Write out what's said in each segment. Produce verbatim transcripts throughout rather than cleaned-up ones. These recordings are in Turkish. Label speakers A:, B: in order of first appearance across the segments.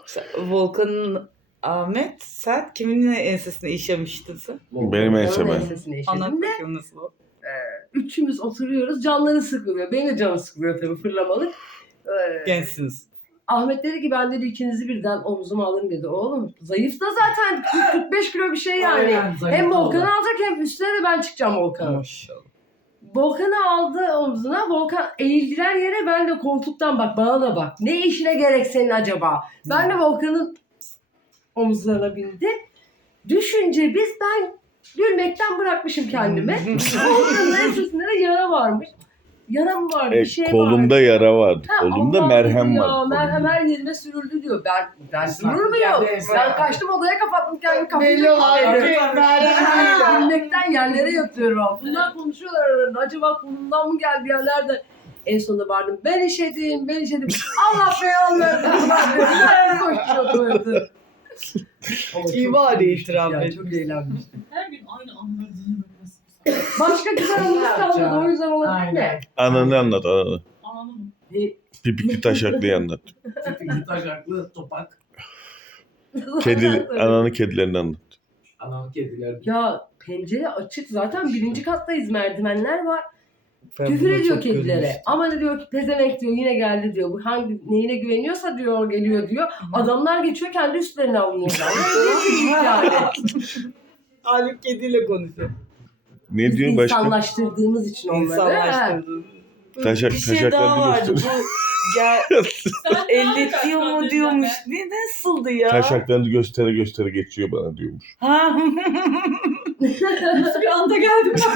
A: Volkan'ın Ahmet, sen kiminle ensesine işemiştin sen?
B: Benim enseme.
C: Onun ensesine işedim
A: Anlat
C: de
A: bakayım nasıl o?
C: üçümüz oturuyoruz. Canları sıkılıyor. Benim de canım sıkılıyor tabii fırlamalık. Ee,
A: Gençsiniz.
C: Ahmet dedi ki ben dedi ikinizi birden omzuma alırım dedi. Oğlum zayıf da zaten kırk kırk beş kilo bir şey yani.
D: Aynen, zayıf
C: Hem
D: da
C: Volkan'ı
D: olur.
C: alacak hem üstüne de ben çıkacağım Volkan'a.
A: Maşallah.
C: Volkan'ı aldı omzuna. Volkan eğildiler yere, ben de koltuktan bak bana da bak. Ne işine gerek senin acaba? Ben de Volkan'ın omuzlarına bindim. Düşünce biz ben gülmekten bırakmışım kendimi. Volkan'ın ensesinde de yara varmış. Yara mı var? Bir
B: E,
C: şey
B: kolumda
C: var.
B: yara vardı.
C: Ha,
B: Kolumda
C: Allah
B: merhem
C: dedi ya,
B: vardı.
C: Merhem her yerine sürüldü diyor. Ben ben
D: Islak
C: durur muyum?
D: geldi enseye.
C: Ben kaçtım odaya kapattım kendimi
A: Belli
C: kapıyı.
A: oldu.
C: Gülmekten yerlere yatıyorum. Bunlar konuşuyorlar aralarında. Acaba kolumdan mı geldi yerlerde? En sonunda vardım. Ben işedim, ben işedim. Allah belanı versin. Ben koşuyordum. Ama çok
A: İyi bari
C: iyiymiş
A: itiraf
C: ya,
A: et.
C: çok eğlenmiş.
E: Her gün aynı anları dinlemektesin.
C: Başka güzel anımız kalmadı. O yüzden olabilir mi?
D: Aynen.
B: Ananı anlat ananı.
E: Anladın mı?
B: Pipikli taşaklıyı anlat.
D: Tipikli taşaklı topak.
B: Kedi, ananı kedilerini anlat.
D: Anam kediler.
C: Ya pencere açık zaten, birinci kattayız, merdivenler var.
A: Ben
C: Küfür
A: buna
C: ediyor
A: çok
C: kedilere.
A: üzülmüştüm.
C: Ama ne diyor ki pezevenk diyor, yine geldi diyor. Bu hangi neyine güveniyorsa diyor o geliyor diyor. Adamlar geçiyor kendi üstlerine alınıyorlar. yani.
A: Haluk kediyle konuşuyor.
B: Ne
C: Biz
B: diyor başka?
C: insanlaştırdığımız için onları.
A: İnsanlaştırdı.
B: Taşak-
A: Bir şey daha
B: taşaklarını
A: vardı.
B: göster.
A: Bu ya
E: Sen daha
A: elletiyor mu
E: taşlandın
A: diyormuş.
E: sen de.
A: Ne nasıldı ya?
B: Taşaklarını göstere göstere geçiyor bana diyormuş.
A: Ha.
E: Nasıl bir anda geldim ben?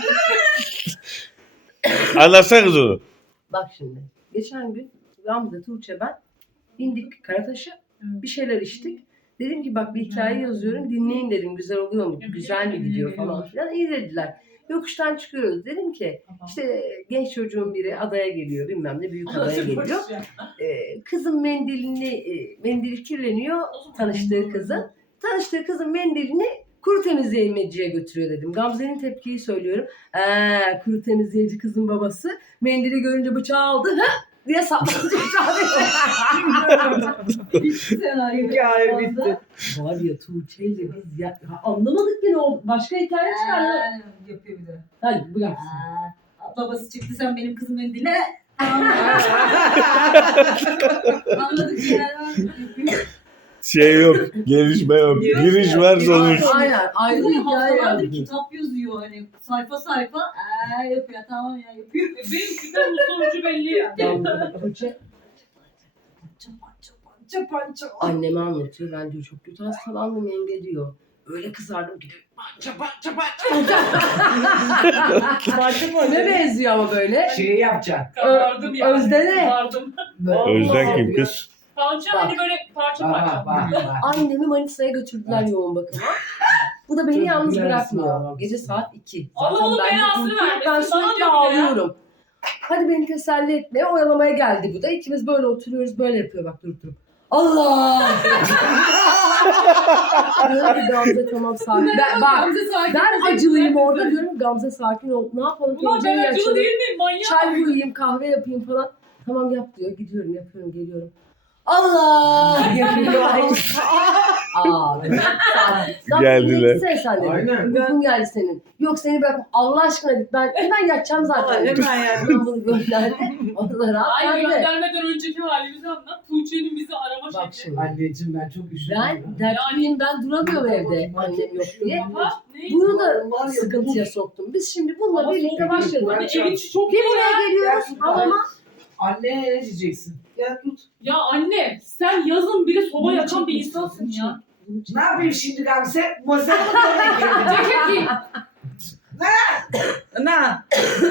B: Anlatsanız onu.
C: Bak şimdi. Geçen gün Gamze, Tuğçe, ben indik Karataş'a. Bir şeyler içtik. Dedim ki bak bir hikaye yazıyorum, dinleyin dedim, güzel oluyor mu? Güzel mi gidiyor falan filan. İyi dediler. Yokuştan çıkıyoruz. Dedim ki işte genç çocuğun biri adaya geliyor, bilmem ne, büyük adaya geliyor. Ee, kızın mendilini, e, mendili kirleniyor, tanıştığı kızın. Tanıştığı kızın mendilini kuru temizleyiciye götürüyor dedim. Gamze'nin tepkiyi söylüyorum. Eee kuru temizleyici kızın babası mendili görünce bıçağı aldı. Ha diye sapladı bıçağı.
A: Hikaye bitti.
C: Var ya Tuğçe'yle biz ya, ha, anlamadık ki ne oldu. Başka hikaye çıkardı.
E: Yapıyor bir de.
C: Hadi bu yapsın.
E: Aa, babası çıktı sen benim kızımın dile. Anladık yani.
B: Şey yok. Gelişme yok. Giriş var sonuç.
C: Aynen ayrı bir
E: Kızım
C: hikaye
E: haftalardır
C: yazdı.
E: kitap yazıyor hani sayfa sayfa. Eee yapıyor tamam ya yapıyor. E, benim kitabın sonucu belli yani.
C: Gamze, Tuğçe
E: Çapan çapan çapan çapan.
C: anneme anlatıyor. Ben diyor çok kötü hastalandım yenge diyor. Öyle kızardım ki diyor.
D: Çapak çapak.
C: Ne benziyor ama böyle?
D: Şey yapacaksın.
E: Kabardım yani.
C: Özden'e.
E: Kabardım.
B: Özden kim kız?
E: Kalça
C: Bak.
E: hani böyle parça
D: Bak
E: parça.
D: bak bak.
C: Annemi Manisa'ya götürdüler
D: Evet.
C: yoğun bakıma. Bu da beni
D: Çok
C: yalnız
D: güzel
C: bırakmıyor.
D: sağlam.
C: Gece saat iki.
E: Allah
C: Zaten
E: onun
C: ben de
E: belasını
C: uykum yok.
E: vermesin.
C: Ben
E: Sana
C: sürekli
E: diyor bir de ya.
C: ağlıyorum. Hadi beni teselli etmeye, oyalamaya geldi bu da. İkimiz böyle oturuyoruz, böyle yapıyor bak durup durup. Allah! Diyorum ki Gamze tamam sakin. Ben, bak
E: Gamze sakin
C: ben
E: ol.
C: acılıyım orada, diyorum Gamze sakin ol. Ne yapalım?
E: Ulan ben
C: Pencereyi
E: acılı
C: açalım.
E: değil miyim manyak?
C: Çay koyayım, kahve yapayım falan. Tamam yap diyor. Gidiyorum, yapıyorum, geliyorum. Allah! Yapıyor. Aa,
B: Geldiler.
C: Sen, sen dedin.
D: Aynen.
C: Uykun geldi senin. Yok seni bırak. Allah aşkına git. Ben hemen yatacağım zaten.
A: Vallahi hemen yani.
C: Ben bunu gönderdi. Onlara rahat
E: Ay
C: ben de.
E: göndermeden önceki halimizi anlat. Tuğçe'nin bizi arama
C: Bak
E: şekli.
C: şimdi.
D: Anneciğim ben çok üşüdüm.
C: Ben dertliyim, ben duramıyorum evde. Annem yok diye.
E: Ama ne?
C: Bunu da sıkıntıya soktum. Biz şimdi bununla
E: Ama
C: birlikte
E: soğuk
C: başladık.
E: Hadi evin içi çok
C: Bir
E: iyi
C: buraya
E: ya.
C: geliyoruz
D: Gerçekten.
C: ama
D: Anne ne diyeceksin? Ya tut.
E: Ya anne sen yazın biri soba yakan bir insansın ya.
D: Ne yapayım şimdi Gamze? Masaya mı dönmek gerekiyor?
E: Ceket giy.
A: Ana.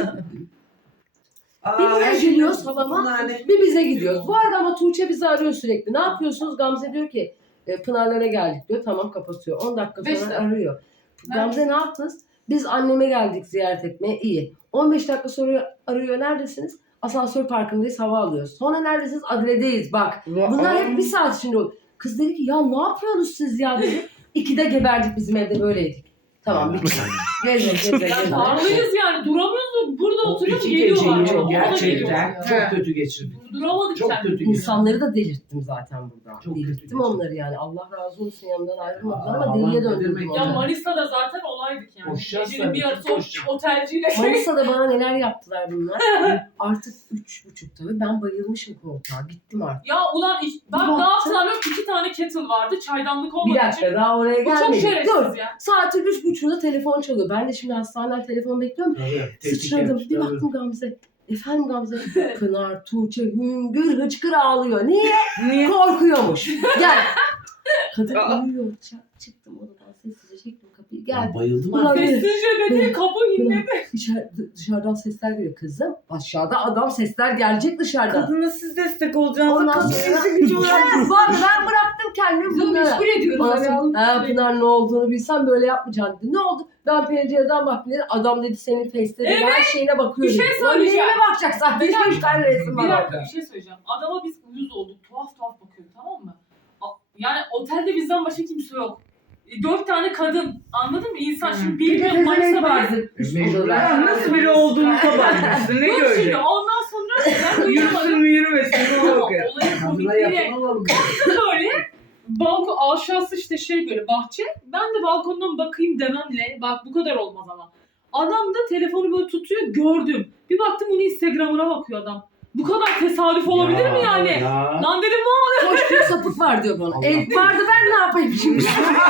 C: bir buraya geliyoruz halama,
D: Nane.
C: bir bize gidiyoruz. Bu arada ama Tuğçe bizi arıyor sürekli. Ne yapıyorsunuz? Gamze diyor ki e, Pınarlara geldik diyor. Tamam kapatıyor. on dakika
E: Beş
C: sonra
E: dakika.
C: arıyor. Gamze ne yaptınız? Biz anneme geldik ziyaret etmeye. İyi. on beş dakika sonra arıyor. Neredesiniz? Asansör parkındayız, hava alıyoruz. Sonra neredesiniz? Adredeyiz. Bak bunlar hep bir saat içinde oldu. Kız dedi ki ya ne yapıyorsunuz siz ya dedi. İkide geberdik, bizim evde böyleydik. Tamam bitti. Gezme gezme
E: Ya
C: gezme.
E: darlıyız yani duramıyoruz oturuyorum, burada
F: O
E: oturuyorum
F: iki
E: geliyorlar.
F: geceyi
E: Bana, o da
F: gerçekten
E: geliyor.
F: çok kötü geçirdik.
E: Durduramadık
F: Çok
E: kendimizi.
F: kötü geçirdik.
C: İnsanları da delirttim zaten burada.
F: Çok kötü
C: delirttim
F: geçti.
C: onları yani. Allah razı olsun yanından ayrılmadılar
F: Aa,
C: ama
F: Allah
C: deliye
F: ne
C: döndürdüm
F: demek
E: Ya
C: onları.
E: Manisa'da zaten olaydık yani.
F: Koşacağız
E: Gecenin
F: tabii,
E: bir yarısı
F: koşacağız.
E: otelciyle şey.
C: Manisa'da bana neler yaptılar bunlar. Artık üç buçukta ve ben bayılmışım koltuğa. Gittim artık.
E: Ya ulan iş- ben
C: Bir
E: ne
C: baktım.
E: hatırlamıyorum, iki tane kettle vardı çaydanlık
C: Bir
E: olmadığı
C: dakika
E: için.
C: daha oraya
E: Bu çok
C: gelmedik. Dur.
E: şerefsiz ya.
C: Saatin üç buçuğunda telefon çalıyor. Ben de şimdi hastaneden telefon bekliyorum.
F: Tabii, tehdit
C: Sıçradım.
F: etmiş,
C: Bir
F: tabii.
C: baktım Gamze. Efendim Gamze. Pınar, Tuğçe, hüngür hıçkır ağlıyor. Niye?
A: Niye?
C: Korkuyormuş. Gel. Kadın
A: Aa.
C: uyuyor. Ç- çıktım odadan sessizce çektim kapıyı. Gel.
F: Ben bayıldım
C: Ulan
F: artık.
C: bir-
E: Sessizce dedi, kapı inledi.
C: Dışarı, dışarıdan sesler geliyor kızım. Aşağıda adam sesler gelecek dışarıdan.
A: Kadına siz destek olacaksınız.
C: Ondan
A: Kadın
C: sonra-
A: işi gücü olan.
C: Evet, var, ben bıraktım kendimi
E: Kızım
C: bunlara.
E: meşgul ediyoruz.
C: Bana
E: Hadi alın.
C: ha, Pınar ne olduğunu bilsem böyle yapmayacaksın dedi. Ne oldu? Ben pencereden baktım dedi. Adam dedi senin Face'te dedi.
E: Evet.
C: Her şeyine bakıyor.
E: Bir şey
C: dedi. Ulan
E: söyleyeceğim.
C: neyime bakacak zaten?
E: Bir
C: Üç tane resim
E: Bir
C: var.
E: dakika bir şey söyleyeceğim. Adama biz uyuz olduk. Tuhaf tuhaf bakıyor, tamam mı? A- Yani otelde bizden başka kimse yok. E, Dört tane kadın. Anladın mı? İnsan şimdi
C: Bir de
E: bilmiyor.
C: pezevenk
E: Manisa'da
C: vardı. Üst
F: Mecbur.
C: odada.
A: Ya nasıl biri olduğumuza bakmışsın. Ne
E: Dur şimdi
A: görecek?
E: ondan sonra ben
A: Yürüsün
E: uyuyamadım.
A: mü yürümesin mi
E: Ama
A: bakıyor.
E: olayın
F: Kadına
E: komikliği
F: yakın olalım.
E: böyle. Balkon aşağısı işte şey böyle bahçe. Ben de balkondan bakayım dememle. Bak bu kadar olmaz ama. Adam da telefonu böyle tutuyor, gördüm. Bir baktım onun Instagram'ına bakıyor adam. Bu kadar tesadüf olabilir mi yani?
F: Ya.
E: Lan dedim ne
C: Koş diyor sapık var diyor bana.
F: Allah.
C: El vardı ben ne yapayım şimdi?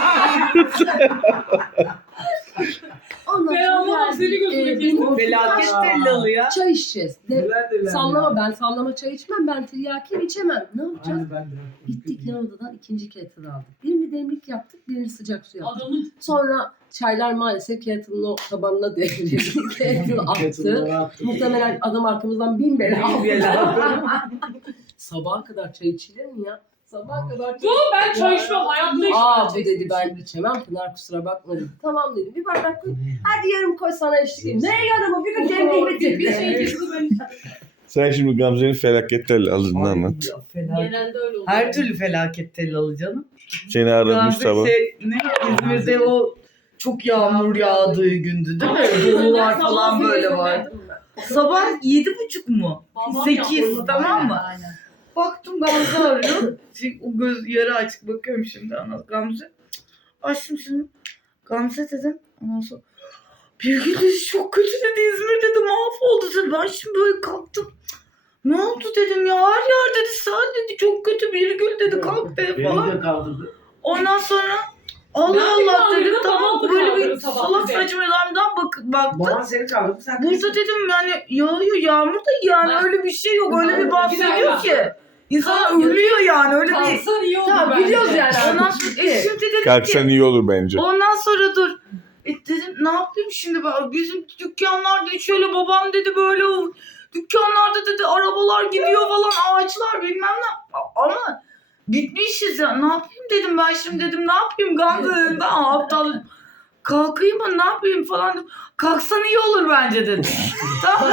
C: Ondan
E: Ben anlamam, seni gözüme
C: e,
E: kestim.
C: benim-
A: Felaket tellalı ya.
C: Çay içeceğiz. De,
F: Neler neler
C: sallama
F: ya.
C: ben sallama çay içmem. Ben tiryaki içemem. Ne yapacağız?
F: Aynen ben de.
C: Gittik yan odadan ikinci kettle aldık. Birini demlik yaptık, birini sıcak su yaptık.
E: Adamın
C: Sonra çaylar maalesef kettle'ın o tabanına devrildi. Kettle attı.
F: Kettle'ları attı.
C: Muhtemelen adam arkamızdan bin bela
A: Bin
C: aldı.
A: bela.
C: Sabaha kadar çay içilir mi ya? Sabaha kadar çay
E: bu ben çay içmem hayatta içmem.
C: Aa bu dedi ben içemem. Pınar kusura bakma dedi. Tamam dedi. Bir bardak koy. Hadi yarım koy sana eşlik edeyim. Ne yarımı? Bir gün demliğimi
E: Bir bir
C: bitirdi.
E: şey kesin ben içmem.
B: Sen şimdi Gamze'nin felaketlerle aldığını anlat.
A: Felaket.
E: Genelde öyle oluyor.
A: Her türlü felaket tellalı canım.
B: Seni aramış
A: Gamze
B: sabah.
A: şey, ne? İzmir'de o çok yağmur yağdığı gündü değil mi? Dolular falan böyle vardı. Sabah yedi buçuk mu?
E: Babam
A: Sekiz
E: yapıyor.
A: tamam mı?
E: Aynen.
A: Baktım Gamze arıyor. Şey, o göz yarı açık bakıyorum şimdi ana Gamze. Açtım şimdi. Gamze dedim. Ondan sonra bir gün dedi çok kötü dedi İzmir dedi mahvoldu dedi. Ben şimdi böyle kalktım. Ne oldu dedim ya her yer dedi sen dedi çok kötü bir gün dedi kalk dedi
F: Beni
A: falan.
F: de kaldırdı.
A: Ondan sonra Allah
E: Ben bir
A: Allah
E: kaldırdım,
A: dedim
E: babam
A: tamam
E: da
A: böyle bir
E: kaldırdı sabah
A: salak
E: bize.
A: saçma yalandan bak, baktım.
F: Baban seni kaldırdı. Sen
A: Burada dedim yani yağıyor yağmur da yani
E: Ben-
A: öyle bir şey yok öyle bir
E: Bir
A: bahsediyor
E: dakika.
A: ki. İnsan
E: Kalk-
A: ölüyor yani öyle bir.
E: Kalsan iyi olur
C: Tamam
E: bence.
C: biliyoruz yani.
A: Ondan
C: artık.
A: sonra e, şimdi dedim
B: Kalksan
A: ki
B: iyi olur bence.
A: ondan sonra dur. E dedim ne yapayım şimdi ben bizim dükkanlar dedi şöyle babam dedi böyle o dükkanlarda dedi arabalar gidiyor falan ağaçlar bilmem ne A- ama bitmişiz ya ne yapayım dedim ben şimdi dedim ne yapayım Gamze dedim ben aptal kalkayım mı ne yapayım falan dedim. Kalksan iyi olur bence dedim. Tamam.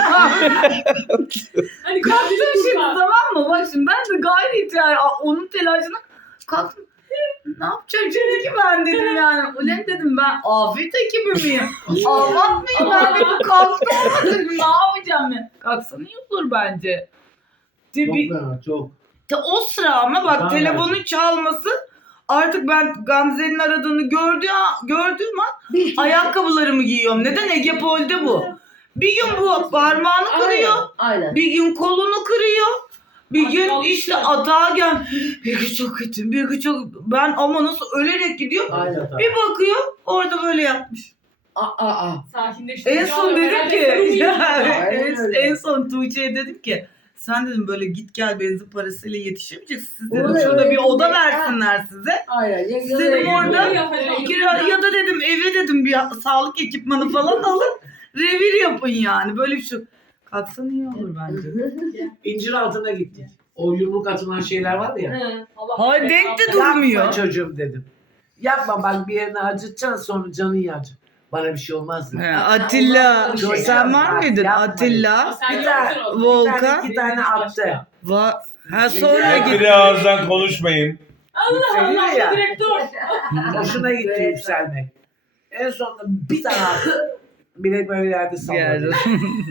E: Hani
A: Kalktım
E: kalktım
A: şimdi tamam mı? Bak şimdi ben de gayret yani a- onun telaşına kalktım. Ne yapacağım şimdi ki ben dedim yani. Ulan dedim ben afet ekibi miyim? Ahmet miyim ben dedim kalktım ama dedim ne yapacağım ya. Kalksan iyi olur bence. De,
F: çok
A: bir,
F: fena çok.
A: de o sıra ama bak
F: Tamam,
A: telefonun çalması artık ben Gamze'nin aradığını gördüğü, gördüğüm an
C: Bir
A: ayakkabılarımı giyiyorum. Neden? Ege Pol'de bu. Bir gün bu parmağını kırıyor.
C: Aynen. Aynen.
A: Bir gün kolunu kırıyor. Bir
E: Ay,
A: gün
E: alıştı.
A: işte atağa gel. Bir gün çok kötü. Bir gün çok ben ama nasıl ölerek gidiyor.
C: Aynen.
A: Bir bakıyor orada böyle yapmış.
C: Aa, aa, aa.
E: Sakinleştim.
A: En son
E: Ya,
A: dedim
E: herhalde
A: ki
E: sen uyuyorsun.
A: en,
C: öyle.
A: en son Tuğçe'ye dedim ki sen dedim böyle git gel benzin parasıyla yetişemeyeceksiniz. Siz dedim
C: Orada
A: şurada
C: öyle
A: bir oda
C: bir-
A: versinler size.
C: Aynen. Ya,
A: Size dedim
C: ya-
A: orada
E: Ya, ya,
A: Kira, ya da dedim eve dedim bir sağlık ekipmanı falan alın. Revir yapın yani. Böyle bir şey. Kalksan iyi olur bence.
F: İncir altına gittik. O yumruk atılan şeyler var ya.
E: He, Allah
A: Hayır,
E: affetsin.
A: denk de dur- Durmuyor.
F: Yapma çocuğum dedim. Yapma bak bir yerini acıtacaksın sonra canın yanacak. Bana bir şey olmaz dedi.
A: He, Atilla.
F: Yok,
A: Sen var
F: yapma,
A: mıydın?
F: yapma.
A: Atilla.
E: Sen
F: Bir tane-
E: yoksun o zaman.
A: Volkan.
F: Bir tane, iki tane attı.
A: Va ha sonra
F: Ya,
A: git.
B: Bir ağızdan konuşmayın.
E: Allah
F: Yükseliyor
E: Allah
F: ya.
E: direktör.
F: Hoşuna gitti yükselmek. En sonunda bir tane attı. Bile böyle yerde
A: Bir yerde.
F: salladı.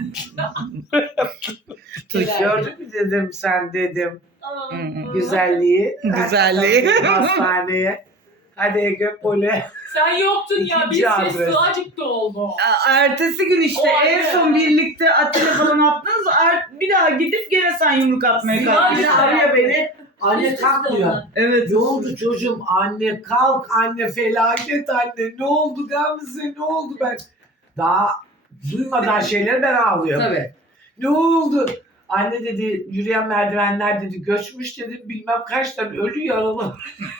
F: Gördün mü dedim sen dedim.
E: Aa,
A: Hı hı.
F: Güzelliği.
A: Güzelliği.
F: Hastaneye. Hadi Ege Pole.
E: Sen yoktun ya.
F: İkinci
E: Bir
F: adres.
E: ses sığacık da oldu.
A: Aa, Ertesi gün işte
E: O
A: en
E: ayrı.
A: son birlikte Atilla falan attınız. Er, bir daha gidip gene sen yumruk atmaya
E: Sinan
A: kalktın.
F: Bir arıyor beni. Anne
E: Üst üste
F: kalkmıyor.
E: oldu.
A: Evet.
F: Ne oldu çocuğum? Anne kalk, anne felaket anne. Ne oldu Gamze? Ne oldu ben? Daha duymadan şeyleri ben ağlıyorum.
C: Tabii.
F: Ne oldu? Anne dedi yürüyen merdivenler dedi göçmüş dedi bilmem kaç tane ölü yaralı.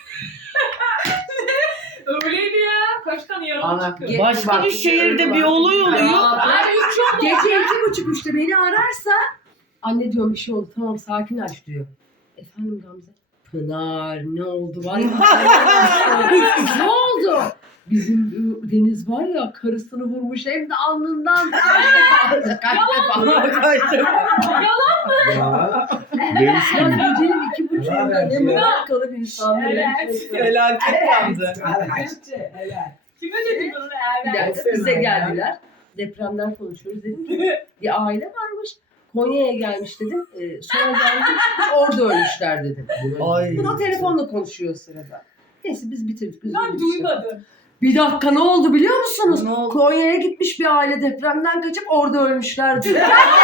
E: Öyleydi ya. Kaç tane yaralı
F: Ana,
E: çıktı.
C: Ge-
A: Başka
F: Bak,
A: bir şehirde bir olay oluyor.
C: Ya,
E: Her üç oldu.
C: Gece iki buçuk üçte beni ararsa anne diyorum bir şey oldu. Tamam sakin aç diyor. Efendim Gamze? Pınar ne oldu var ya? Ne oldu? Bizim ıı, Deniz var ya karısını vurmuş hem de alnından kaç defa. Kaç defa.
F: Ya.
B: Deniz
C: Ya gecenin iki buçuğunda ne
F: Ya.
C: mırakalı bir insan.
E: Evet.
A: Felaket Gamze.
F: Helal. Helal.
E: Kime dedim bunu?
C: Bir
E: Evet.
C: dakika bize geldiler. Depremden konuşuyoruz. Dedim ki bir aile varmış. Konya'ya gelmiş dedim. Ee, sonra gelmiş orada ölmüşler dedim.
A: Ay.
C: Bu da telefonla konuşuyor o sırada. Neyse biz bitirdik. üzüldük
E: Ben
C: işte.
E: duymadım.
C: Bir dakika ne oldu biliyor musunuz?
A: Ne oldu?
C: Konya'ya gitmiş bir aile depremden kaçıp orada ölmüşler diyor.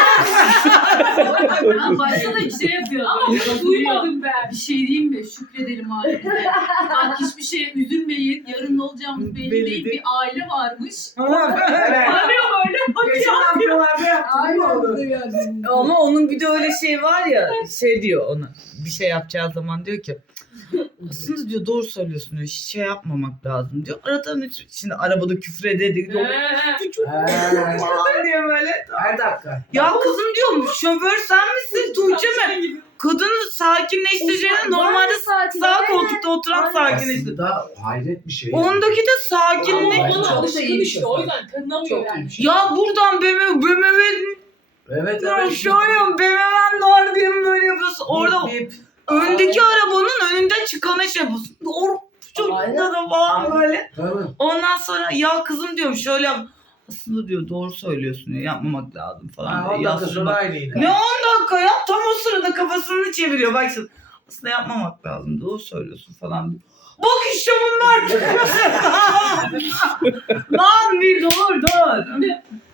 G: Başta da şey yapıyor.
E: Ama bunu duymadım ben.
G: Bir şey diyeyim mi? Şükredelim ailemize. Bak hiçbir şeye üzülmeyin. Yarın ne olacağımız belli,
A: Belli
G: değil.
A: değil.
G: Bir aile varmış.
F: Evet.
E: Arıyor böyle.
F: Geçen haftalarda yaptım değil mi onu?
C: yani.
A: Ama onun bir de öyle şey var ya, şey diyor ona, bir şey yapacağı zaman diyor ki aslında diyor doğru söylüyorsun diyor, hiç şey yapmamak lazım diyor. Aradan hiç- şimdi arabada küfür ede diyor.
E: Ee,
A: Çok
F: Ee,
A: falan diyor böyle.
F: Her dakika.
A: Ya kızım diyorum şoför sen misin Tuğçe mi? Kadını sakinleştireceğine normalde sağ koltukta oturan sakinleştir.
F: Aslında hayret bir şey.
A: Ondaki de sakinlik.
E: Ama
C: Çok
E: ona
C: da iyi
E: alışkın
C: bir
E: işte.
C: şoför.
E: O yüzden tanımıyor
C: Çok
E: yani.
C: iyi bir şey.
A: Ya buradan B M W, B M W
F: Evet
A: ya
F: evet.
A: şöyle B M W'nin var diye mi böyle yapıyorsun? Orada
F: Bip, bip.
A: öndeki arabanın önünden çıkana şey yapıyorsun. Doğru. Çok
C: Aynen.
A: da falan böyle.
F: Tabii.
A: Ondan sonra ya kızım diyorum şöyle yap. Aslında diyor doğru söylüyorsun diyor. Yapmamak lazım falan.
F: Ha,
A: diyor.
F: on dakika
A: Yatsın
F: sonra
A: bak.
F: aynı yine.
A: Ne on dakika ya? Tam o sırada kafasını çeviriyor. Bak şimdi. Aslında yapmamak lazım. Doğru söylüyorsun falan diyor. Bak işte bunlar. Lan bir dur dur.